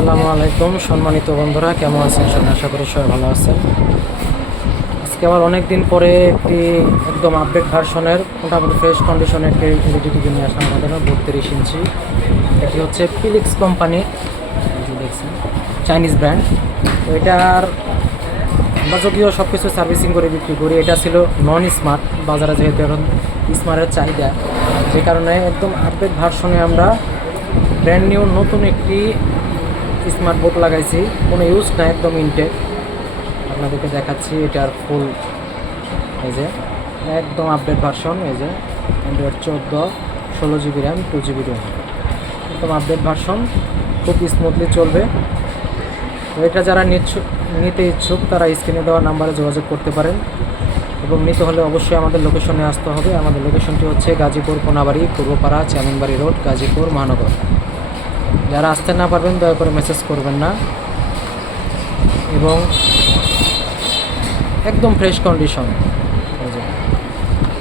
আসসালামু আলাইকুম সম্মানিত বন্ধুরা, কেমন আছেন সবাই? আশা করি সবাই ভালো আছেন। আজকে আবার অনেক দিন পরে একটি একদম আপডেট ভার্সনের মোটামুটি ফ্রেশ কন্ডিশনের একটি এলইডি টিভি নিয়ে আসা আমাদের 32 ইঞ্চি। এটি হচ্ছে ফিলিক্স কোম্পানি, দেখছেন চাইনিজ ব্র্যান্ড। তো এটার আমরা যদিও সব কিছু সার্ভিসিং করে বিক্রি করি, এটা ছিল নন স্মার্ট। বাজারে যেহেতু এখন স্মার্টের চাহিদা, যে কারণে একদম আপডেট ভার্সনে আমরা ব্র্যান্ড নিউ নতুন একটি স্মার্ট বোর্ড লাগাইছি, কোনো ইউজ না, একদম ইনটেক। আপনাদেরকে দেখাচ্ছি এটার ফুল, এই যে একদম আপডেট ভার্সন। এই যে Android 14, 16 GB RAM, 2 GB RAM, একদম আপডেট ভার্সন, খুব স্মুথলি চলবে। তো এটা যারা নিতে ইচ্ছুক তারা স্ক্রিনে দেওয়া নাম্বারে যোগাযোগ করতে পারেন, এবং নিতে হলে অবশ্যই আমাদের লোকেশনে আসতে হবে। আমাদের লোকেশনটি হচ্ছে গাজীপুর কোনাবাড়ি, পূর্বপাড়া, চামিনবাড়ি রোড, গাজীপুর মহানগর। যারা আসতে না পারবেন দয়া করে মেসেজ করবেন না। এবং একদম ফ্রেশ কন্ডিশন।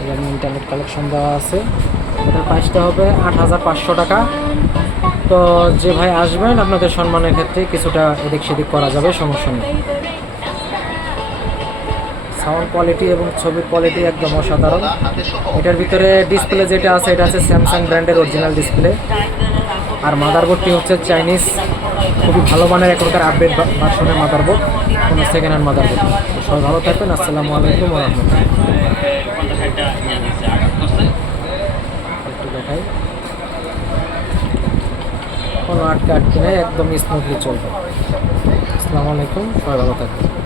এখানে ইন্টারনেট কালেকশন দেওয়া আছে। এটার প্রাইসটা হবে 8,500 টাকা। তো যে ভাই আসবেন আপনাদের সম্মানের ক্ষেত্রে কিছুটা এদিক সেদিক করা যাবে, সমস্যা নেই। সাউন্ড কোয়ালিটি এবং ছবির কোয়ালিটি একদম অসাধারণ। এটার ভিতরে ডিসপ্লে যেটা আছে এটা আছে স্যামসাং ব্র্যান্ডের অরিজিনাল ডিসপ্লে, আর মাদারবোর্ডটি হচ্ছে চাইনিজ, খুবই ভালো মানের এখনকার আপডেট ভার্সনের মাদারবোর্ড, কোনো সেকেন্ড হ্যান্ড মাদারবোর্ড। সবাই ভালো থাকবেন। আসসালামু আলাইকুম ওয়া রাহমাতুল্লাহ। একটু দেখাই, কোনো আটকে নেই, একদম স্মুথলি চলবে। আসসালামু আলাইকুম, সবাই ভালো থাকবেন।